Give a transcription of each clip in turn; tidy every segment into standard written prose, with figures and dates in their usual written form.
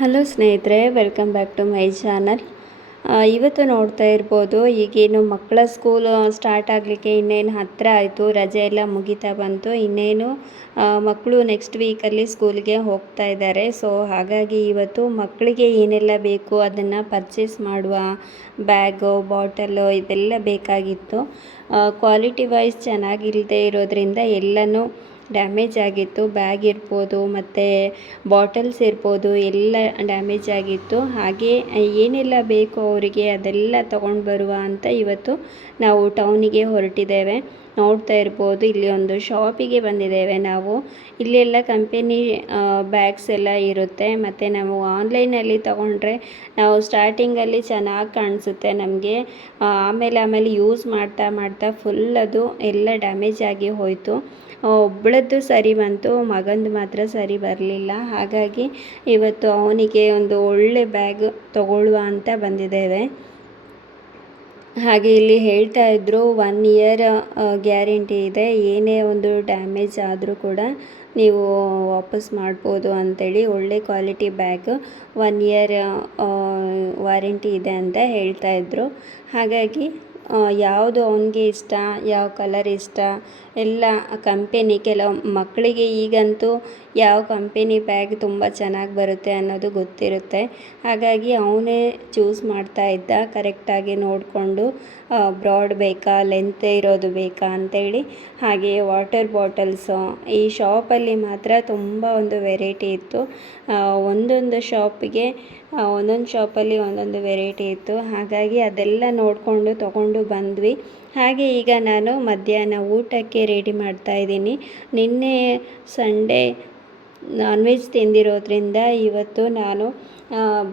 Hello ಸ್ನೇಹಿತರೆ, welcome back to my channel. ಇವತ್ತು ನೋಡ್ತಾ ಇರ್ಬೋದು, ಈಗೇನು ಮಕ್ಕಳ ಸ್ಕೂಲ್ ಸ್ಟಾರ್ಟ್ ಆಗಲಿಕ್ಕೆ ಇನ್ನೇನು ಹತ್ತಿರ ಆಯಿತು. ರಜೆ ಎಲ್ಲ ಮುಗಿತಾ ಬಂತು. ಇನ್ನೇನು ಮಕ್ಕಳು ನೆಕ್ಸ್ಟ್ ವೀಕಲ್ಲಿ ಸ್ಕೂಲ್ಗೆ ಹೋಗ್ತಾ ಇದ್ದಾರೆ. ಸೊ ಹಾಗಾಗಿ ಇವತ್ತು ಮಕ್ಕಳಿಗೆ ಏನೆಲ್ಲ ಬೇಕು ಅದನ್ನು ಪರ್ಚೇಸ್ ಮಾಡುವ. ಬ್ಯಾಗು, ಬಾಟಲು ಇದೆಲ್ಲ ಬೇಕಾಗಿತ್ತು. ಕ್ವಾಲಿಟಿ ವೈಸ್ ಚೆನ್ನಾಗಿಲ್ಲದೆ ಇರೋದ್ರಿಂದ ಎಲ್ಲನೂ ಡ್ಯಾಮೇಜ್ ಆಗಿತ್ತು. ಬ್ಯಾಗ್ ಇರ್ಬೋದು ಮತ್ತು ಬಾಟಲ್ಸ್ ಇರ್ಬೋದು, ಎಲ್ಲ ಡ್ಯಾಮೇಜ್ ಆಗಿತ್ತು. ಹಾಗೆ ಏನೆಲ್ಲ ಬೇಕು ಅವರಿಗೆ ಅದೆಲ್ಲ ತಗೊಂಡು ಬರುವ ಅಂತ ಇವತ್ತು ನಾವು ಟೌನಿಗೆ ಹೊರಟಿದ್ದೇವೆ. ನೋಡ್ತಾ ಇರ್ಬೋದು, ಇಲ್ಲಿ ಒಂದು ಶಾಪಿಗೆ ಬಂದಿದ್ದೇವೆ ನಾವು. ಇಲ್ಲೆಲ್ಲ ಕಂಪೆನಿ ಬ್ಯಾಗ್ಸ್ ಎಲ್ಲ ಇರುತ್ತೆ. ಮತ್ತು ನಾವು ಆನ್ಲೈನಲ್ಲಿ ತೊಗೊಂಡ್ರೆ ನಾವು ಸ್ಟಾರ್ಟಿಂಗಲ್ಲಿ ಚೆನ್ನಾಗಿ ಕಾಣಿಸುತ್ತೆ ನಮಗೆ. ಆಮೇಲೆ ಯೂಸ್ ಮಾಡ್ತಾ ಫುಲ್ ಅದು ಎಲ್ಲ ಡ್ಯಾಮೇಜ್ ಆಗಿ ಹೋಯಿತು. ಒಬ್ಬಳದ್ದು ಸರಿ ಬಂತು, ಮಗಂದು ಮಾತ್ರ ಸರಿ ಬರಲಿಲ್ಲ. ಹಾಗಾಗಿ ಇವತ್ತು ಅವನಿಗೆ ಒಂದು ಒಳ್ಳೆ ಬ್ಯಾಗ್ ತಗೊಳ್ಳುವ ಅಂತ ಬಂದಿದ್ದೇವೆ. ಹಾಗೆ ಇಲ್ಲಿ ಹೇಳ್ತಾ ಇದ್ದರು 1 ಇಯರ್ ಗ್ಯಾರಂಟಿ ಇದೆ, ಏನೇ ಒಂದು ಡ್ಯಾಮೇಜ್ ಆದರೂ ಕೂಡ ನೀವು ವಾಪಸ್ ಮಾಡ್ಬೋದು ಅಂಥೇಳಿ. ಒಳ್ಳೆ ಕ್ವಾಲಿಟಿ ಬ್ಯಾಗ್, 1 ಇಯರ್ ವಾರಂಟಿ ಇದೆ ಅಂತ ಹೇಳ್ತಾ ಇದ್ದರು. ಹಾಗಾಗಿ ಯಾವುದು ಅವನಿಗೆ ಇಷ್ಟ, ಯಾವ ಕಲರ್ ಇಷ್ಟ ಎಲ್ಲ ಕಂಪೆನಿ, ಕೆಲವು ಮಕ್ಕಳಿಗೆ ಈಗಂತೂ ಯಾವ ಕಂಪೆನಿ ಬ್ಯಾಗ್ ತುಂಬ ಚೆನ್ನಾಗಿ ಬರುತ್ತೆ ಅನ್ನೋದು ಗೊತ್ತಿರುತ್ತೆ. ಹಾಗಾಗಿ ಅವನೇ ಚೂಸ್ ಮಾಡ್ತಾ ಇದ್ದ, ಕರೆಕ್ಟಾಗಿ ನೋಡಿಕೊಂಡು ಬ್ರಾಡ್ ಬೇಕಾ, ಲೆಂತ್ ಇರೋದು ಬೇಕಾ ಅಂಥೇಳಿ. ಹಾಗೆ ವಾಟರ್ ಬಾಟಲ್ಸು ಈ ಶಾಪಲ್ಲಿ ಮಾತ್ರ ತುಂಬ ಒಂದು ವೆರೈಟಿ ಇತ್ತು. ಒಂದೊಂದು ಶಾಪಲ್ಲಿ ಒಂದೊಂದು ವೆರೈಟಿ ಇತ್ತು. ಹಾಗಾಗಿ ಅದೆಲ್ಲ ನೋಡಿಕೊಂಡು ತೊಗೊಂಡು ಬಂದ್ವಿ. ಹಾಗೆ ಈಗ ನಾನು ಮಧ್ಯಾಹ್ನ ಊಟಕ್ಕೆ ರೆಡಿ ಮಾಡ್ತಾಯಿದ್ದೀನಿ. ನಿನ್ನೆ ಸಂಡೇ ನಾನ್ ವೆಜ್ ತಿಂದಿರೋದ್ರಿಂದ ಇವತ್ತು ನಾನು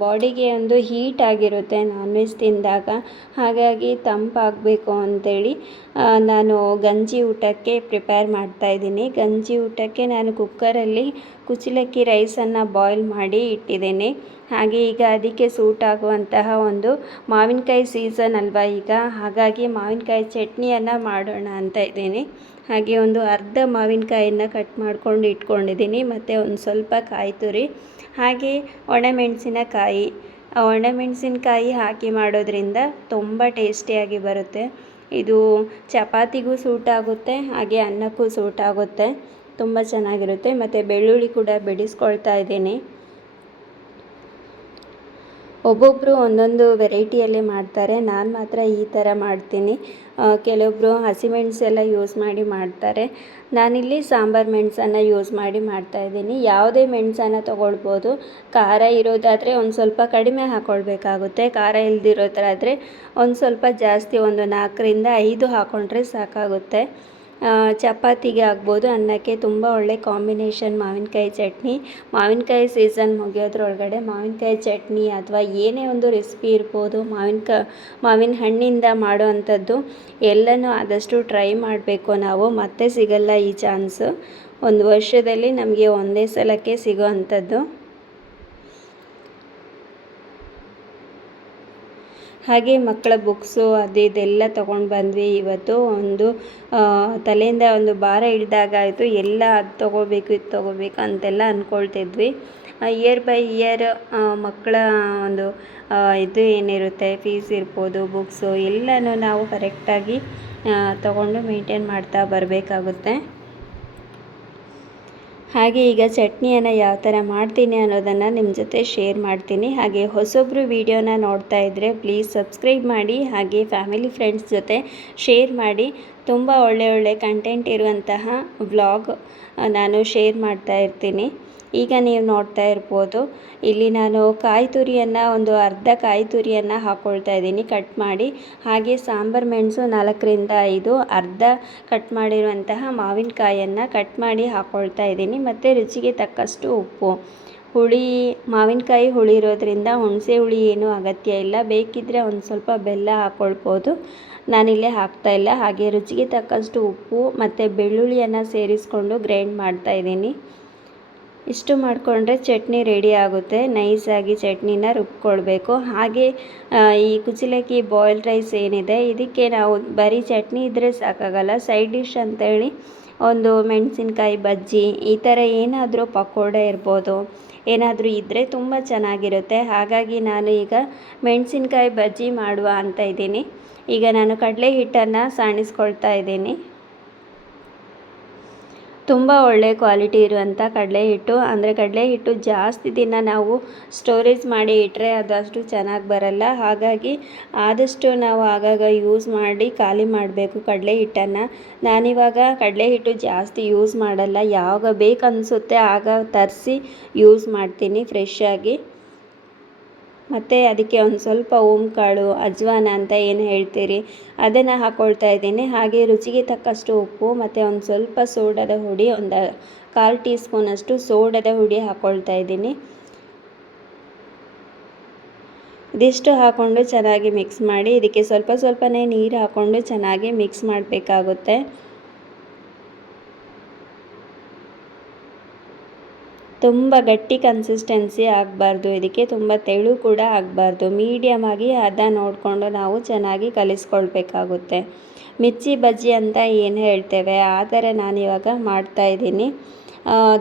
ಬಾಡಿಗೆ ಒಂದು ಹೀಟ್ ಆಗಿರುತ್ತೆ ನಾನ್ ವೆಜ್ ತಿಂದಾಗ. ಹಾಗಾಗಿ ತಂಪಾಗಬೇಕು ಅಂಥೇಳಿ ನಾನು ಗಂಜಿ ಊಟಕ್ಕೆ ಪ್ರಿಪೇರ್ ಮಾಡ್ತಾಯಿದ್ದೀನಿ. ಗಂಜಿ ಊಟಕ್ಕೆ ನಾನು ಕುಕ್ಕರಲ್ಲಿ ಕುಚಲಕ್ಕಿ ರೈಸನ್ನು ಬಾಯ್ಲ್ ಮಾಡಿ ಇಟ್ಟಿದ್ದೇನೆ. ಹಾಗೆ ಈಗ ಅದಕ್ಕೆ ಸೂಟ್ ಆಗುವಂತಹ ಒಂದು ಮಾವಿನಕಾಯಿ ಸೀಸನ್ ಅಲ್ವಾ ಈಗ, ಹಾಗಾಗಿ ಮಾವಿನಕಾಯಿ ಚಟ್ನಿಯನ್ನು ಮಾಡೋಣ ಅಂತ ಇದ್ದೀನಿ. ಹಾಗೆ ಒಂದು ಅರ್ಧ ಮಾವಿನಕಾಯನ್ನು ಕಟ್ ಮಾಡ್ಕೊಂಡು ಇಟ್ಕೊಂಡಿದ್ದೀನಿ. ಮತ್ತು ಒಂದು ಸ್ವಲ್ಪ ಕಾಯಿ ತುರಿ, ಹಾಗೆ ಒಣಮೆಣಸಿನಕಾಯಿ ಹಾಕಿ ಮಾಡೋದ್ರಿಂದ ತುಂಬ ಟೇಸ್ಟಿಯಾಗಿ ಬರುತ್ತೆ. ಇದು ಚಪಾತಿಗೂ ಸೂಟ್ ಆಗುತ್ತೆ, ಹಾಗೆ ಅನ್ನಕ್ಕೂ ಸೂಟ್ ಆಗುತ್ತೆ, ತುಂಬ ಚೆನ್ನಾಗಿರುತ್ತೆ. ಮತ್ತು ಬೆಳ್ಳುಳ್ಳಿ ಕೂಡ ಬಿಡಿಸ್ಕೊಳ್ತಾ ಇದ್ದೀನಿ. ಒಬ್ಬೊಬ್ಬರು ಒಂದೊಂದು ವೆರೈಟಿಯಲ್ಲೇ ಮಾಡ್ತಾರೆ, ನಾನು ಮಾತ್ರ ಈ ಥರ ಮಾಡ್ತೀನಿ. ಕೆಲವೊಬ್ಬರು ಹಸಿಮೆಣಸೆಲ್ಲ ಯೂಸ್ ಮಾಡಿ ಮಾಡ್ತಾರೆ. ನಾನಿಲ್ಲಿ ಸಾಂಬಾರು ಮೆಣಸನ್ನು ಯೂಸ್ ಮಾಡಿ ಮಾಡ್ತಾಯಿದ್ದೀನಿ. ಯಾವುದೇ ಮೆಣಸನ್ನು ತೊಗೊಳ್ಬೋದು. ಖಾರ ಇರೋದಾದರೆ ಒಂದು ಸ್ವಲ್ಪ ಕಡಿಮೆ ಹಾಕ್ಕೊಳ್ಬೇಕಾಗುತ್ತೆ. ಖಾರ ಇಲ್ಲದಿರೋದಾದರೆ ಒಂದು ಸ್ವಲ್ಪ ಜಾಸ್ತಿ, ಒಂದು 4ರಿಂದ 5 ಹಾಕ್ಕೊಂಡ್ರೆ ಸಾಕಾಗುತ್ತೆ. ಚಪಾತಿಗೆ ಆಗ್ಬೋದು, ಅನ್ನಕ್ಕೆ ತುಂಬ ಒಳ್ಳೆ ಕಾಂಬಿನೇಷನ್ ಮಾವಿನಕಾಯಿ ಚಟ್ನಿ. ಮಾವಿನಕಾಯಿ ಸೀಸನ್ ಮುಗಿಯೋದ್ರೊಳಗಡೆ ಮಾವಿನಕಾಯಿ ಚಟ್ನಿ ಅಥವಾ ಏನೇ ಒಂದು ರೆಸಿಪಿ ಇರ್ಬೋದು, ಮಾವಿನ ಹಣ್ಣಿಂದ ಮಾಡೋ ಅಂಥದ್ದು ಎಲ್ಲನೂ ಆದಷ್ಟು ಟ್ರೈ ಮಾಡಬೇಕು ನಾವು. ಮತ್ತೆ ಸಿಗಲ್ಲ ಈ ಚಾನ್ಸು, ಒಂದು ವರ್ಷದಲ್ಲಿ ನಮಗೆ ಒಂದೇ ಸಲಕ್ಕೆ ಸಿಗೋ ಅಂಥದ್ದು. ಹಾಗೆ ಮಕ್ಕಳ ಬುಕ್ಸು ಅದು ಇದೆಲ್ಲ ತೊಗೊಂಡು ಬಂದ್ವಿ. ಇವತ್ತು ಒಂದು ತಲೆಯಿಂದ ಒಂದು ಭಾರ ಹಿಡ್ದಾಗಾಯಿತು. ಎಲ್ಲ ಅದು ತೊಗೋಬೇಕು ಇದು ತೊಗೋಬೇಕು ಅಂತೆಲ್ಲ ಅಂದ್ಕೊಳ್ತಿದ್ವಿ. ಇಯರ್ ಬೈ ಇಯರ್ ಮಕ್ಕಳ ಒಂದು ಇದು ಏನಿರುತ್ತೆ, ಫೀಸ್ ಇರ್ಬೋದು, ಬುಕ್ಸು ಎಲ್ಲನೂ ನಾವು ಕರೆಕ್ಟಾಗಿ ತೊಗೊಂಡು ಮೇಂಟೈನ್ ಮಾಡ್ತಾ ಬರಬೇಕಾಗುತ್ತೆ. ಹಾಗೆ ಈಗ ಚಟ್ನಿಯನ್ನು ಯಾವ ಥರ ಮಾಡ್ತೀನಿ ಅನ್ನೋದನ್ನು ನಿಮ್ಮ ಜೊತೆ ಶೇರ್ ಮಾಡ್ತೀನಿ. ಹಾಗೆ ಹೊಸೊಬ್ಬರು ವಿಡಿಯೋನ ನೋಡ್ತಾ ಇದ್ದರೆ ಪ್ಲೀಸ್ ಸಬ್ಸ್ಕ್ರೈಬ್ ಮಾಡಿ, ಹಾಗೆ ಫ್ಯಾಮಿಲಿ ಫ್ರೆಂಡ್ಸ್ ಜೊತೆ ಶೇರ್ ಮಾಡಿ. ತುಂಬ ಒಳ್ಳೆ ಕಂಟೆಂಟ್ ಇರುವಂತಹ ವ್ಲಾಗ್ ನಾನು ಶೇರ್ ಮಾಡ್ತಾ ಇರ್ತೀನಿ. ಈಗ ನೀವು ನೋಡ್ತಾ ಇರ್ಬೋದು, ಇಲ್ಲಿ ನಾನು ಕಾಯಿ ತುರಿಯನ್ನು ಒಂದು ಅರ್ಧ ಕಾಯಿ ತುರಿಯನ್ನು ಹಾಕ್ಕೊಳ್ತಾ ಇದ್ದೀನಿ ಕಟ್ ಮಾಡಿ. ಹಾಗೆ ಸಾಂಬಾರು ಮೆಣಸು 4ರಿಂದ 5, ಅರ್ಧ ಕಟ್ ಮಾಡಿರುವಂತಹ ಮಾವಿನಕಾಯನ್ನು ಕಟ್ ಮಾಡಿ ಹಾಕ್ಕೊಳ್ತಾ ಇದ್ದೀನಿ. ಮತ್ತು ರುಚಿಗೆ ತಕ್ಕಷ್ಟು ಉಪ್ಪು. ಮಾವಿನಕಾಯಿ ಹುಳಿ ಇರೋದ್ರಿಂದ ಹುಣಸೆ ಹುಳಿ ಏನೂ ಅಗತ್ಯ ಇಲ್ಲ. ಬೇಕಿದ್ದರೆ ಒಂದು ಸ್ವಲ್ಪ ಬೆಲ್ಲ ಹಾಕ್ಕೊಳ್ಬೋದು, ನಾನಿಲ್ಲೇ ಹಾಕ್ತಾಯಿಲ್ಲ. ಹಾಗೆ ರುಚಿಗೆ ತಕ್ಕಷ್ಟು ಉಪ್ಪು ಮತ್ತು ಬೆಳ್ಳುಳ್ಳಿಯನ್ನು ಸೇರಿಸ್ಕೊಂಡು ಗ್ರೈಂಡ್ ಮಾಡ್ತಾಯಿದ್ದೀನಿ. ಇಷ್ಟು ಮಾಡಿಕೊಂಡ್ರೆ ಚಟ್ನಿ ರೆಡಿ ಆಗುತ್ತೆ. ನೈಸಾಗಿ ಚಟ್ನಿನ ರುಬ್ಕೊಳ್ಬೇಕು. ಹಾಗೆ ಈ ಕುಚಲಕ್ಕಿ ಬಾಯ್ಲ್ಡ್ ರೈಸ್ ಏನಿದೆ, ಇದಕ್ಕೆ ನಾವು ಬರೀ ಚಟ್ನಿ ಇದ್ದರೆ ಸಾಕಾಗಲ್ಲ, ಸೈಡ್ ಡಿಶ್ ಅಂತೇಳಿ ಒಂದು ಮೆಣಸಿನ್ಕಾಯಿ ಬಜ್ಜಿ ಈ ಥರ ಏನಾದರೂ ಪಕೋಡೆ ಇರ್ಬೋದು, ಏನಾದರೂ ಇದ್ದರೆ ತುಂಬ ಚೆನ್ನಾಗಿರುತ್ತೆ. ಹಾಗಾಗಿ ನಾನು ಈಗ ಮೆಣಸಿನ್ಕಾಯಿ ಬಜ್ಜಿ ಮಾಡುವ ಅಂತ ಇದ್ದೀನಿ. ಈಗ ನಾನು ಕಡಲೆ ಹಿಟ್ಟನ್ನು ಸಾಣಿಸ್ಕೊಳ್ತಾ ಇದ್ದೀನಿ. ತುಂಬ ಒಳ್ಳೆ ಕ್ವಾಲಿಟಿ ಇರುವಂಥ ಕಡಲೆ ಹಿಟ್ಟು, ಅಂದರೆ ಕಡಲೆ ಹಿಟ್ಟು ಜಾಸ್ತಿ ದಿನ ನಾವು ಸ್ಟೋರೇಜ್ ಮಾಡಿ ಇಟ್ಟರೆ ಅದು ಅಷ್ಟು ಚೆನ್ನಾಗಿ ಬರಲ್ಲ. ಹಾಗಾಗಿ ಆದಷ್ಟು ನಾವು ಆಗಾಗ ಯೂಸ್ ಮಾಡಿ ಖಾಲಿ ಮಾಡಬೇಕು ಕಡಲೆ ಹಿಟ್ಟನ್ನು. ನಾನಿವಾಗ ಕಡಲೆ ಹಿಟ್ಟು ಜಾಸ್ತಿ ಯೂಸ್ ಮಾಡಲ್ಲ, ಯಾವಾಗ ಬೇಕನ್ನಿಸುತ್ತೆ ಆಗ ತರಿಸಿ ಯೂಸ್ ಮಾಡ್ತೀನಿ ಫ್ರೆಶ್ ಆಗಿ. ಮತ್ತು ಅದಕ್ಕೆ ಒಂದು ಸ್ವಲ್ಪ ಓಂಕಾಳು ಅಜ್ವಾನ ಅಂತ ಏನು ಹೇಳ್ತೀರಿ ಅದನ್ನು ಹಾಕ್ಕೊಳ್ತಾ ಇದ್ದೀನಿ. ಹಾಗೆ ರುಚಿಗೆ ತಕ್ಕಷ್ಟು ಉಪ್ಪು ಮತ್ತು ಒಂದು ಸ್ವಲ್ಪ ಸೋಡಾದ ಹುಡಿ, ಒಂದು 1/4 ಟೀ ಸ್ಪೂನಷ್ಟು ಸೋಡಾದ ಹುಡಿ ಹಾಕ್ಕೊಳ್ತಾ ಇದ್ದೀನಿ. ಇದಿಷ್ಟು ಹಾಕ್ಕೊಂಡು ಚೆನ್ನಾಗಿ ಮಿಕ್ಸ್ ಮಾಡಿ ಇದಕ್ಕೆ ಸ್ವಲ್ಪ ಸ್ವಲ್ಪನೇ ನೀರು ಹಾಕ್ಕೊಂಡು ಚೆನ್ನಾಗಿ ಮಿಕ್ಸ್ ಮಾಡಬೇಕಾಗುತ್ತೆ. ತುಂಬ ಗಟ್ಟಿ ಕನ್ಸಿಸ್ಟೆನ್ಸಿ ಆಗಬಾರ್ದು, ಇದಕ್ಕೆ ತುಂಬ ತೆಳು ಕೂಡ ಆಗಬಾರ್ದು, ಮೀಡಿಯಮ್ ಆಗಿ ಹದ ನೋಡಿಕೊಂಡು ನಾವು ಚೆನ್ನಾಗಿ ಕಲಿಸ್ಕೊಳ್ಬೇಕಾಗುತ್ತೆ. ಮಿರ್ಚಿ ಬಜ್ಜಿ ಅಂತ ಏನು ಹೇಳ್ತೇವೆ ಆ ಥರ ನಾನಿವಾಗ ಮಾಡ್ತಾಯಿದ್ದೀನಿ.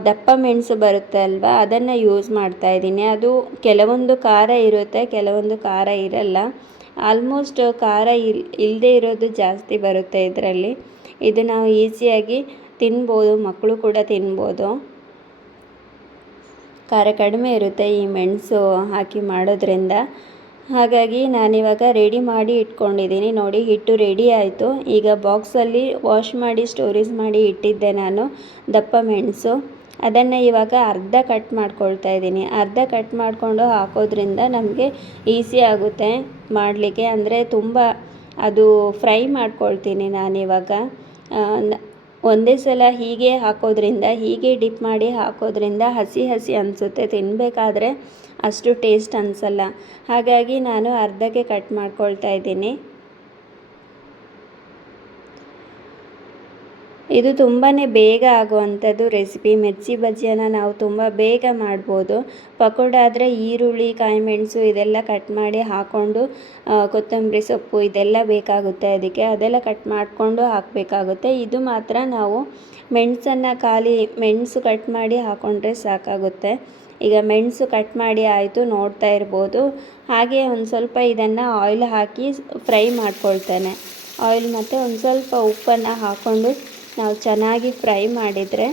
ದಪ್ಪ ಮೆಣಸು ಬರುತ್ತೆ ಅಲ್ವಾ, ಅದನ್ನು ಯೂಸ್ ಮಾಡ್ತಾಯಿದ್ದೀನಿ. ಅದು ಕೆಲವೊಂದು ಖಾರ ಇರುತ್ತೆ, ಕೆಲವೊಂದು ಖಾರ ಇರಲ್ಲ. ಆಲ್ಮೋಸ್ಟ್ ಖಾರ ಇಲ್ಲದೇ ಇರೋದು ಜಾಸ್ತಿ ಬರುತ್ತೆ ಇದರಲ್ಲಿ. ಇದು ನಾವು ಈಸಿಯಾಗಿ ತಿನ್ಬೋದು, ಮಕ್ಕಳು ಕೂಡ ತಿನ್ಬೋದು. ಖಾರ ಕಡಿಮೆ ಇರುತ್ತೆ ಈ ಮೆಣಸು ಹಾಕಿ ಮಾಡೋದ್ರಿಂದ. ಹಾಗಾಗಿ ನಾನಿವಾಗ ರೆಡಿ ಮಾಡಿ ಇಟ್ಕೊಂಡಿದ್ದೀನಿ. ನೋಡಿ, ಹಿಟ್ಟು ರೆಡಿ ಆಯಿತು. ಈಗ ಬಾಕ್ಸಲ್ಲಿ ವಾಶ್ ಮಾಡಿ ಸ್ಟೋರೇಜ್ ಮಾಡಿ ಇಟ್ಟಿದ್ದೆ ನಾನು ದಪ್ಪ ಮೆಣಸು. ಅದನ್ನು ಇವಾಗ ಅರ್ಧ ಕಟ್ ಮಾಡ್ಕೊಳ್ತಾ ಇದ್ದೀನಿ. ಅರ್ಧ ಕಟ್ ಮಾಡಿಕೊಂಡು ಹಾಕೋದ್ರಿಂದ ನಮಗೆ ಈಸಿ ಆಗುತ್ತೆ ಮಾಡಲಿಕ್ಕೆ. ಅಂದರೆ ತುಂಬ ಅದು ಫ್ರೈ ಮಾಡ್ಕೊಳ್ತೀನಿ ನಾನಿವಾಗ. ಒಂದೇ ಸಲ ಹೀಗೆ ಹಾಕೋದ್ರಿಂದ, ಹೀಗೆ ಡಿಪ್ ಮಾಡಿ ಹಾಕೋದ್ರಿಂದ ಹಸಿ ಹಸಿ ಅನಿಸುತ್ತೆ, ತಿನ್ನಬೇಕಾದ್ರೆ ಅಷ್ಟು ಟೇಸ್ಟ್ ಅನಿಸಲ್ಲ. ಹಾಗಾಗಿ ನಾನು ಅರ್ಧಕ್ಕೆ ಕಟ್ ಮಾಡ್ಕೊಳ್ತಾ ಇದ್ದೀನಿ. ಇದು ತುಂಬಾ ಬೇಗ ಆಗುವಂಥದ್ದು ರೆಸಿಪಿ. ಮಿರ್ಚಿ ಬಜ್ಜಿಯನ್ನು ನಾವು ತುಂಬ ಬೇಗ ಮಾಡ್ಬೋದು. ಪಕೋಡ ಆದರೆ ಈರುಳ್ಳಿ, ಕಾಯಿಮೆಣಸು ಇದೆಲ್ಲ ಕಟ್ ಮಾಡಿ ಹಾಕ್ಕೊಂಡು, ಕೊತ್ತಂಬರಿ ಸೊಪ್ಪು ಇದೆಲ್ಲ ಬೇಕಾಗುತ್ತೆ ಅದಕ್ಕೆ, ಅದೆಲ್ಲ ಕಟ್ ಮಾಡಿಕೊಂಡು ಹಾಕಬೇಕಾಗುತ್ತೆ. ಇದು ಮಾತ್ರ ನಾವು ಮೆಣಸನ್ನು ಮೆಣಸು ಕಟ್ ಮಾಡಿ ಹಾಕ್ಕೊಂಡ್ರೆ ಸಾಕಾಗುತ್ತೆ. ಈಗ ಮೆಣಸು ಕಟ್ ಮಾಡಿ ಆಯಿತು, ನೋಡ್ತಾ ಇರ್ಬೋದು. ಹಾಗೆ ಒಂದು ಸ್ವಲ್ಪ ಇದನ್ನು ಆಯಿಲ್ ಹಾಕಿ ಫ್ರೈ ಮಾಡ್ಕೊಳ್ತೇನೆ. ಆಯಿಲ್ ಮತ್ತು ಒಂದು ಸ್ವಲ್ಪ ಉಪ್ಪನ್ನು ಹಾಕ್ಕೊಂಡು ನಾವು ಚೆನ್ನಾಗಿ ಫ್ರೈ ಮಾಡಿದರೆ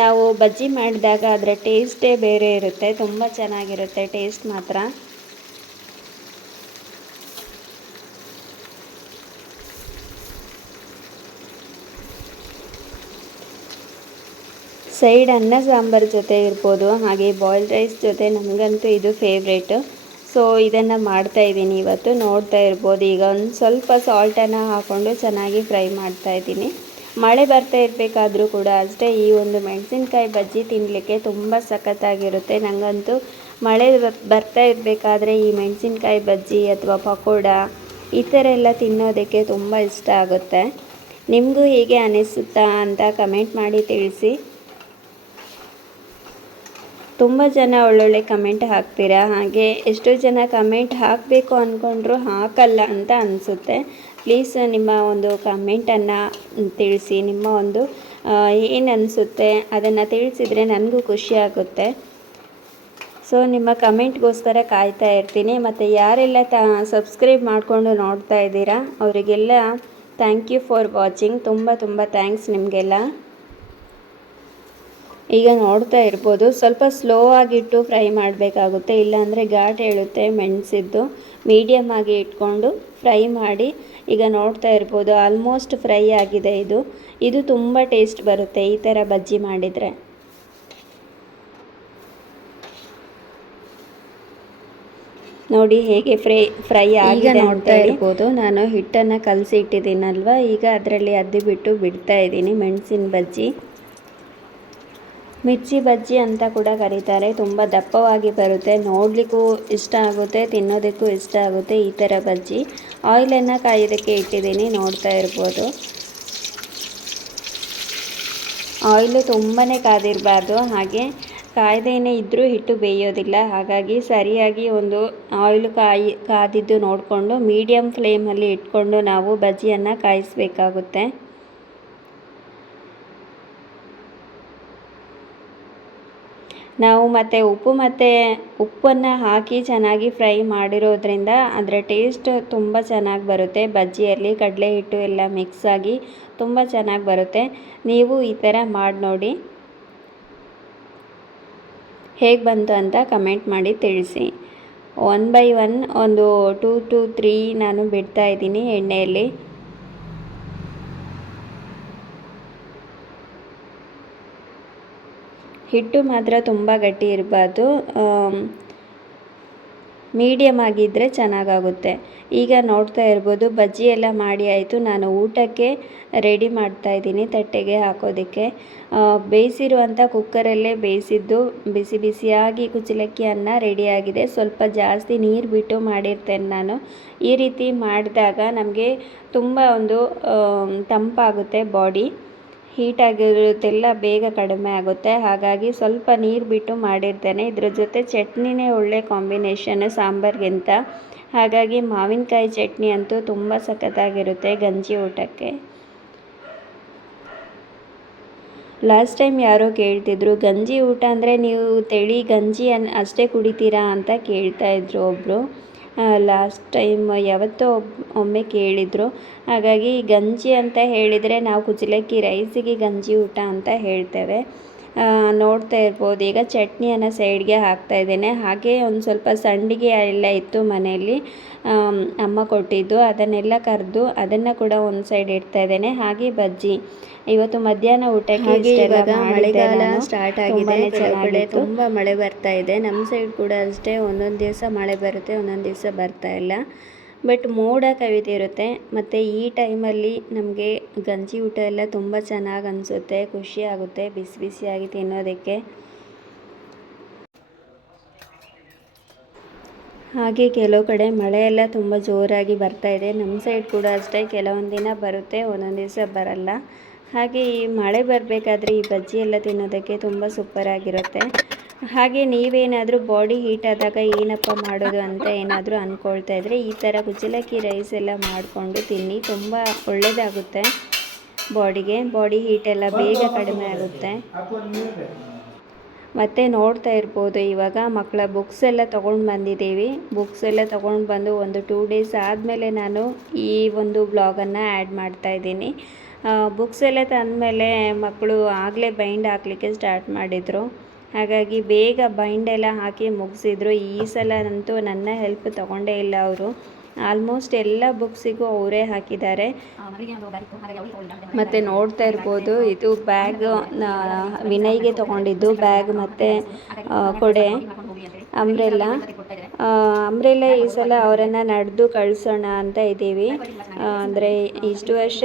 ನಾವು ಬಜ್ಜಿ ಮಾಡಿದಾಗ ಅದರ ಟೇಸ್ಟೇ ಬೇರೆ ಇರುತ್ತೆ, ತುಂಬ ಚೆನ್ನಾಗಿರುತ್ತೆ ಟೇಸ್ಟ್ ಮಾತ್ರ. ಸೈಡ್ ಅನ್ನ ಸಾಂಬಾರು ಜೊತೆ ಇರ್ಬೋದು, ಹಾಗೆ ಬಾಯ್ಲ್ಡ್ ರೈಸ್ ಜೊತೆ ನಮಗಂತೂ ಇದು ಫೇವ್ರೇಟು. ಸೊ ಇದನ್ನು ಮಾಡ್ತಾಯಿದ್ದೀನಿ ಇವತ್ತು, ನೋಡ್ತಾ ಇರ್ಬೋದು. ಈಗ ಒಂದು ಸ್ವಲ್ಪ ಸಾಲ್ಟನ್ನು ಹಾಕ್ಕೊಂಡು ಚೆನ್ನಾಗಿ ಫ್ರೈ ಮಾಡ್ತಾಯಿದ್ದೀನಿ. ಮಳೆ ಬರ್ತಾ ಇರಬೇಕಾದ್ರೂ ಕೂಡ ಅಷ್ಟೇ ಈ ಒಂದು ಮೆಣಸಿನ್ಕಾಯಿ ಬಜ್ಜಿ ತಿನ್ನಲಿಕ್ಕೆ ತುಂಬ ಸಖತ್ತಾಗಿರುತ್ತೆ. ನನಗಂತೂ ಮಳೆ ಬರ್ತಾ ಇರಬೇಕಾದ್ರೆ ಈ ಮೆಣಸಿನ್ಕಾಯಿ ಬಜ್ಜಿ ಅಥವಾ ಪಕೋಡ ಈ ಥರ ಎಲ್ಲ ತಿನ್ನೋದಕ್ಕೆ ತುಂಬ ಇಷ್ಟ ಆಗುತ್ತೆ. ನಿಮಗೂ ಹೀಗೆ ಅನಿಸುತ್ತಾ ಅಂತ ಕಮೆಂಟ್ ಮಾಡಿ ತಿಳಿಸಿ. ತುಂಬ ಜನ ಒಳ್ಳೊಳ್ಳೆ ಕಮೆಂಟ್ ಹಾಕ್ತೀರಾ, ಹಾಗೆ ಎಷ್ಟೋ ಜನ ಕಮೆಂಟ್ ಹಾಕಬೇಕು ಅಂದ್ಕೊಂಡ್ರು ಹಾಕಲ್ಲ ಅಂತ ಅನಿಸುತ್ತೆ. ಪ್ಲೀಸ್ ನಿಮ್ಮ ಒಂದು ಕಮೆಂಟನ್ನು ತಿಳಿಸಿ. ನಿಮ್ಮ ಒಂದು ಏನು ಅನಿಸುತ್ತೆ ಅದನ್ನು ತಿಳಿಸಿದರೆ ನನಗೂ ಖುಷಿಯಾಗುತ್ತೆ. ಸೊ ನಿಮ್ಮ ಕಮೆಂಟ್ಗೋಸ್ಕರ ಕಾಯ್ತಾ ಇರ್ತೀನಿ. ಮತ್ತು ಯಾರೆಲ್ಲ ಸಬ್ಸ್ಕ್ರೈಬ್ ಮಾಡಿಕೊಂಡು ನೋಡ್ತಾ ಇದ್ದೀರಾ ಅವರಿಗೆಲ್ಲ ಥ್ಯಾಂಕ್ ಯು ಫಾರ್ ವಾಚಿಂಗ್. ತುಂಬ ತುಂಬ ಥ್ಯಾಂಕ್ಸ್ ನಿಮಗೆಲ್ಲ. ಈಗ ನೋಡ್ತಾ ಇರ್ಬೋದು, ಸ್ವಲ್ಪ ಸ್ಲೋ ಆಗಿಟ್ಟು ಫ್ರೈ ಮಾಡಬೇಕಾಗುತ್ತೆ, ಇಲ್ಲಾಂದರೆ ಘಾಟ್ ಹೇಳುತ್ತೆ ಮೆಣಸಿದ್ದು. ಮೀಡಿಯಮ್ ಆಗಿ ಇಟ್ಕೊಂಡು ಫ್ರೈ ಮಾಡಿ. ಈಗ ನೋಡ್ತಾ ಇರ್ಬೋದು ಆಲ್ಮೋಸ್ಟ್ ಫ್ರೈ ಆಗಿದೆ. ಇದು ತುಂಬ ಟೇಸ್ಟ್ ಬರುತ್ತೆ ಈ ಥರ ಬಜ್ಜಿ ಮಾಡಿದರೆ. ನೋಡಿ ಹೇಗೆ ಫ್ರೈ ಆಗಿದೆ ನೋಡ್ತಾ ಇರ್ಬೋದು. ನಾನು ಹಿಟ್ಟನ್ನು ಕಲಸಿ ಇಟ್ಟಿದ್ದೀನಲ್ವ, ಈಗ ಅದರಲ್ಲಿ ಅದ್ದಿ ಬಿಟ್ಟು ಬಿಡ್ತಾ ಇದ್ದೀನಿ. ಮೆಣಸಿನ ಬಜ್ಜಿ, ಮಿರ್ಚಿ ಬಜ್ಜಿ ಅಂತ ಕೂಡ ಕರೀತಾರೆ. ತುಂಬ ದಪ್ಪವಾಗಿ ಬರುತ್ತೆ, ನೋಡಲಿಕ್ಕೂ ಇಷ್ಟ ಆಗುತ್ತೆ, ತಿನ್ನೋದಕ್ಕೂ ಇಷ್ಟ ಆಗುತ್ತೆ ಈ ಥರ ಬಜ್ಜಿ. ಆಯಿಲನ್ನು ಕಾಯೋದಕ್ಕೆ ಇಟ್ಟಿದ್ದೀನಿ, ನೋಡ್ತಾ ಇರ್ಬೋದು. ಆಯಿಲು ತುಂಬಾ ಕಾದಿರಬಾರ್ದು, ಹಾಗೆ ಕಾಯ್ದೇನೆ ಇದ್ದರೂ ಹಿಟ್ಟು ಬೇಯೋದಿಲ್ಲ. ಹಾಗಾಗಿ ಸರಿಯಾಗಿ ಒಂದು ಆಯಿಲು ಕಾದಿದ್ದು ನೋಡಿಕೊಂಡು ಮೀಡಿಯಮ್ ಫ್ಲೇಮಲ್ಲಿ ಇಟ್ಕೊಂಡು ನಾವು ಬಜ್ಜಿಯನ್ನು ಕಾಯಿಸಬೇಕಾಗುತ್ತೆ. ನಾವು ಮತ್ತು ಉಪ್ಪನ್ನು ಹಾಕಿ ಚೆನ್ನಾಗಿ ಫ್ರೈ ಮಾಡಿರೋದ್ರಿಂದ ಅದರ ಟೇಸ್ಟ್ ತುಂಬ ಚೆನ್ನಾಗಿ ಬರುತ್ತೆ. ಬಜ್ಜಿಯಲ್ಲಿ ಕಡಲೆ ಹಿಟ್ಟು ಎಲ್ಲ ಮಿಕ್ಸ್ ಆಗಿ ತುಂಬ ಚೆನ್ನಾಗಿ ಬರುತ್ತೆ. ನೀವು ಈ ಥರ ಮಾಡಿ ನೋಡಿ, ಹೇಗೆ ಬಂತು ಅಂತ ಕಮೆಂಟ್ ಮಾಡಿ ತಿಳಿಸಿ. 1 ಬೈ 1 ಒಂದು 2 to 3 ನಾನು ಬಿಡ್ತಾ ಇದ್ದೀನಿ ಎಣ್ಣೆಯಲ್ಲಿ. ಹಿಟ್ಟು ಮಾತ್ರ ತುಂಬ ಗಟ್ಟಿ ಇರಬಾರ್ದು, ಮೀಡಿಯಮ್ ಆಗಿದ್ದರೆ ಚೆನ್ನಾಗಾಗುತ್ತೆ. ಈಗ ನೋಡ್ತಾ ಇರ್ಬೋದು ಬಜ್ಜಿ ಎಲ್ಲ ಮಾಡಿ ಆಯಿತು. ನಾನು ಊಟಕ್ಕೆ ರೆಡಿ ಮಾಡ್ತಾಯಿದ್ದೀನಿ ತಟ್ಟೆಗೆ ಹಾಕೋದಕ್ಕೆ. ಬೇಯಿಸಿರುವಂಥ ಕುಕ್ಕರಲ್ಲೇ ಬೇಯಿಸಿದ್ದು ಬಿಸಿ ಬಿಸಿಯಾಗಿ ಕುಚ್ಚಲಕ್ಕಿ ಅನ್ನ ರೆಡಿಯಾಗಿದೆ. ಸ್ವಲ್ಪ ಜಾಸ್ತಿ ನೀರು ಬಿಟ್ಟು ಮಾಡಿರ್ತೇನೆ ನಾನು. ಈ ರೀತಿ ಮಾಡಿದಾಗ ನಮಗೆ ತುಂಬ ಒಂದು ತಂಪಾಗುತ್ತೆ, ಬಾಡಿ ಹೀಟ್ ಆಗಿರೋದೆಲ್ಲ ಬೇಗ ಕಡಿಮೆ ಆಗುತ್ತೆ. ಹಾಗಾಗಿ ಸ್ವಲ್ಪ ನೀರು ಬಿಟ್ಟು ಮಾಡಿರ್ತೇನೆ. ಇದ್ರ ಜೊತೆ ಚಟ್ನಿನೇ ಒಳ್ಳೆ ಕಾಂಬಿನೇಷನ್ ಸಾಂಬಾರ್ಗಿಂತ. ಹಾಗಾಗಿ ಮಾವಿನಕಾಯಿ ಚಟ್ನಿ ಅಂತೂ ತುಂಬ ಸಖತ್ತಾಗಿರುತ್ತೆ ಗಂಜಿ ಊಟಕ್ಕೆ. ಲಾಸ್ಟ್ ಟೈಮ್ ಯಾರೋ ಕೇಳ್ತಿದ್ರು, ಗಂಜಿ ಊಟ ಅಂದರೆ ನೀವು ತಿಳಿ ಗಂಜಿ ಅಷ್ಟೇ ಕುಡಿತೀರಾ ಅಂತ ಕೇಳ್ತಾಯಿದ್ರು ಒಬ್ಬರು. ಲಾಸ್ಟ್ ಟೈಮ್ ಯಾವತ್ತೋ ಒಮ್ಮೆ ಕೇಳಿದರು. ಹಾಗಾಗಿ ಗಂಜಿ ಅಂತ ಹೇಳಿದರೆ ನಾವು ಕುಚ್ಚಲಕ್ಕಿ ರೈಸಿಗೆ ಗಂಜಿ ಊಟ ಅಂತ ಹೇಳ್ತೇವೆ. ನೋಡ್ತಾ ಇರ್ಬೋದು, ಈಗ ಚಟ್ನಿಯನ್ನು ಸೈಡ್ಗೆ ಹಾಕ್ತಾಯಿದ್ದೇನೆ. ಹಾಗೆ ಒಂದು ಸ್ವಲ್ಪ ಸಂಡಿಗೆ ಎಲ್ಲ ಇತ್ತು ಮನೆಯಲ್ಲಿ, ಅಮ್ಮ ಕೊಟ್ಟಿದ್ದು, ಅದನ್ನೆಲ್ಲ ಕರೆದು ಅದನ್ನು ಕೂಡ ಒಂದು ಸೈಡ್ ಇಡ್ತಾಯಿದ್ದೇನೆ. ಹಾಗೆ ಬಜ್ಜಿ ಇವತ್ತು ಮಧ್ಯಾಹ್ನ ಊಟಕ್ಕೆ ಇವಾಗ ಮಳೆಗಾಲ ಸ್ಟಾರ್ಟ್ ಆಗಿದೆ. ಕಡೆ ತುಂಬ ಮಳೆ ಬರ್ತಾ ಇದೆ. ನಮ್ಮ ಸೈಡ್ ಕೂಡ ಅಷ್ಟೇ, ಒಂದೊಂದು ದಿವಸ ಮಳೆ ಬರುತ್ತೆ, ಒಂದೊಂದು ದಿವಸ ಬರ್ತಾ ಇಲ್ಲ. ಬಟ್ ಮೋಡ ಕವಿದಿರುತ್ತೆ. ಮತ್ತು ಈ ಟೈಮಲ್ಲಿ ನಮಗೆ ಗಂಜಿ ಊಟ ಎಲ್ಲ ತುಂಬ ಚೆನ್ನಾಗಿ ಅನಿಸುತ್ತೆ, ಖುಷಿ ಆಗುತ್ತೆ ಬಿಸಿ ಬಿಸಿಯಾಗಿ ತಿನ್ನೋದಕ್ಕೆ. ಹಾಗೆ ಕೆಲವು ಕಡೆ ಮಳೆ ಎಲ್ಲ ತುಂಬ ಜೋರಾಗಿ ಬರ್ತಾ ಇದೆ. ನಮ್ಮ ಸೈಡ್ ಕೂಡ ಅಷ್ಟೇ, ಕೆಲವೊಂದು ದಿನ ಬರುತ್ತೆ, ಒಂದೊಂದು ದಿವಸ ಬರಲ್ಲ. ಹಾಗೆ ಈ ಮಳೆ ಬರಬೇಕಾದ್ರೆ ಈ ಬಜ್ಜಿ ಎಲ್ಲ ತಿನ್ನೋದಕ್ಕೆ ತುಂಬ ಸೂಪರಾಗಿರುತ್ತೆ. ಹಾಗೆ ನೀವೇನಾದರೂ ಬಾಡಿ ಹೀಟ್ ಆದಾಗ ಏನಪ್ಪ ಮಾಡೋದು ಅಂತ ಏನಾದರೂ ಅಂದ್ಕೊಳ್ತಾ ಇದ್ದರೆ ಈ ಥರ ಕುಚ್ಚಲಕ್ಕಿ ರೈಸ್ ಎಲ್ಲ ಮಾಡಿಕೊಂಡು ತಿನ್ನಿ, ತುಂಬ ಒಳ್ಳೆಯದಾಗುತ್ತೆ ಬಾಡಿಗೆ. ಬಾಡಿ ಹೀಟ್ ಎಲ್ಲ ಬೇಗ ಕಡಿಮೆ ಆಗುತ್ತೆ. ಮತ್ತು ನೋಡ್ತಾ ಇರ್ಬೋದು, ಇವಾಗ ಮಕ್ಕಳ ಬುಕ್ಸ್ ಎಲ್ಲ ತೊಗೊಂಡು ಬಂದಿದ್ದೀವಿ. ಬುಕ್ಸ್ ಎಲ್ಲ ತೊಗೊಂಡು ಬಂದು ಒಂದು 2 ಡೇಸ್ ಆದಮೇಲೆ ನಾನು ಈ ಒಂದು ಬ್ಲಾಗನ್ನು ಆ್ಯಡ್ ಮಾಡ್ತಾಯಿದ್ದೀನಿ. ಬುಕ್ಸ್ ಎಲ್ಲ ತಂದಮೇಲೆ ಮಕ್ಕಳು ಆಗಲೇ ಬೈಂಡ್ ಹಾಕಲಿಕ್ಕೆ ಸ್ಟಾರ್ಟ್ ಮಾಡಿದರು. ಹಾಗಾಗಿ ಬೇಗ ಬೈಂಡ್ ಎಲ್ಲ ಹಾಕಿ ಮುಗಿಸಿದ್ರು. ಈ ಸಲ ಅಂತೂ ನನ್ನ ಹೆಲ್ಪ್ ತೊಗೊಂಡೇ ಇಲ್ಲ ಅವರು. ಆಲ್ಮೋಸ್ಟ್ ಎಲ್ಲ ಬುಕ್ಸಿಗೂ ಅವರೇ ಹಾಕಿದ್ದಾರೆ. ಮತ್ತು ನೋಡ್ತಾ ಇರ್ಬೋದು, ಇದು ಬ್ಯಾಗ್ ವಿನಯ್ಗೆ ತೊಗೊಂಡಿದ್ದು ಬ್ಯಾಗ್ ಮತ್ತು ಕೊಡೆ, ಅಂಬ್ರೆಲ್ಲ ಈ ಸಲ ಅವರನ್ನು ನಡೆದು ಕಳಿಸೋಣ ಅಂತ ಇದ್ದೀವಿ. ಅಂದರೆ ಇಷ್ಟು ವರ್ಷ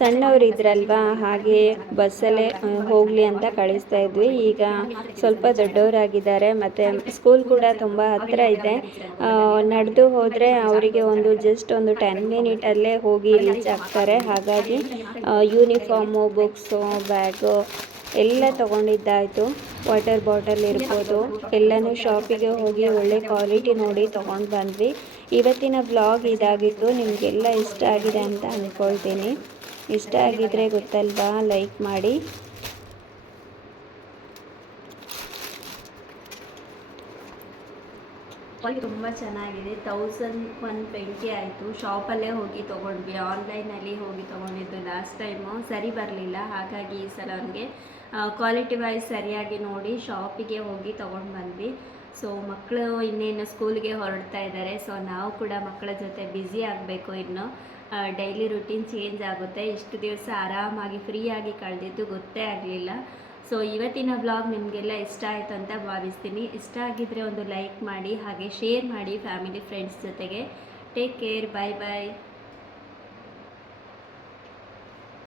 ಸಣ್ಣವರು ಇದ್ರಲ್ವ, ಹಾಗೆ ಬಸ್ಸಲ್ಲೇ ಹೋಗಲಿ ಅಂತ ಕಳಿಸ್ತಾ ಇದ್ವಿ. ಈಗ ಸ್ವಲ್ಪ ದೊಡ್ಡವರಾಗಿದ್ದಾರೆ ಮತ್ತು ಸ್ಕೂಲ್ ಕೂಡ ತುಂಬ ಹತ್ತಿರ ಇದೆ. ನಡೆದು ಹೋದರೆ ಅವರಿಗೆ ಜಸ್ಟ್ ಒಂದು 10 ಮಿನಿಟಲ್ಲೇ ಹೋಗಿ ರೀಚ್ ಆಗ್ತಾರೆ. ಹಾಗಾಗಿ ಯೂನಿಫಾರ್ಮು, ಬುಕ್ಸು, ಬ್ಯಾಗು ಎಲ್ಲ ತೊಗೊಂಡಿದ್ದಾಯಿತು. ವಾಟರ್ ಬಾಟಲ್ ಇರ್ಬೋದು, ಎಲ್ಲನೂ ಶಾಪಿಗೆ ಹೋಗಿ ಒಳ್ಳೆ ಕ್ವಾಲಿಟಿ ನೋಡಿ ತೊಗೊಂಡು ಬಂದ್ವಿ. ಇವತ್ತಿನ ಬ್ಲಾಗ್ ಇದಾಗಿತ್ತು. ನಿಮಗೆಲ್ಲ ಇಷ್ಟ ಆಗಿದೆ ಅಂತ ಅಂದ್ಕೊಳ್ತೀನಿ. ಇಷ್ಟ ಆಗಿದ್ರೆ ಗೊತ್ತಲ್ವಾ, ಲೈಕ್ ಮಾಡಿ. ತುಂಬ ಚೆನ್ನಾಗಿದೆ. 1120 ಆಯಿತು. ಶಾಪಲ್ಲೇ ಹೋಗಿ ತೊಗೊಂಡ್ವಿ, ಆನ್ಲೈನಲ್ಲಿ ಹೋಗಿ ತೊಗೊಂಡಿದ್ದು ಲಾಸ್ಟ್ ಟೈಮು ಸರಿ ಬರಲಿಲ್ಲ. ಹಾಗಾಗಿ ಈ ಸಲ ಅವನಿಗೆ ಕ್ವಾಲಿಟಿ ವೈಸ್ ಸರಿಯಾಗಿ ನೋಡಿ ಶಾಪಿಗೆ ಹೋಗಿ ತೊಗೊಂಡು ಬಂದ್ವಿ. ಸೊ ಮಕ್ಕಳು ಇನ್ನೇನು ಸ್ಕೂಲ್ಗೆ ಹೊರಡ್ತಾ ಇದ್ದಾರೆ. ಸೊ ನಾವು ಕೂಡ ಮಕ್ಕಳ ಜೊತೆ ಬ್ಯುಸಿ ಆಗಬೇಕು. ಇನ್ನು ಡೈಲಿ ರುಟೀನ್ ಚೇಂಜ್ ಆಗುತ್ತೆ. ಇಷ್ಟು ದಿವಸ ಆರಾಮಾಗಿ ಫ್ರೀಯಾಗಿ ಕಳೆದಿದ್ದು ಗೊತ್ತೇ ಆಗಲಿಲ್ಲ. ಸೊ ಇವತ್ತಿನ ವ್ಲಾಗ್ ನಿಮಗೆಲ್ಲ ಇಷ್ಟ ಆಯಿತು ಅಂತ ಭಾವಿಸ್ತೀನಿ. ಇಷ್ಟ ಆಗಿದ್ದರೆ ಒಂದು ಲೈಕ್ ಮಾಡಿ, ಹಾಗೆ ಶೇರ್ ಮಾಡಿ ಫ್ಯಾಮಿಲಿ ಫ್ರೆಂಡ್ಸ್ ಜೊತೆಗೆ. ಟೇಕ್ ಕೇರ್, ಬಾಯ್ ಬಾಯ್.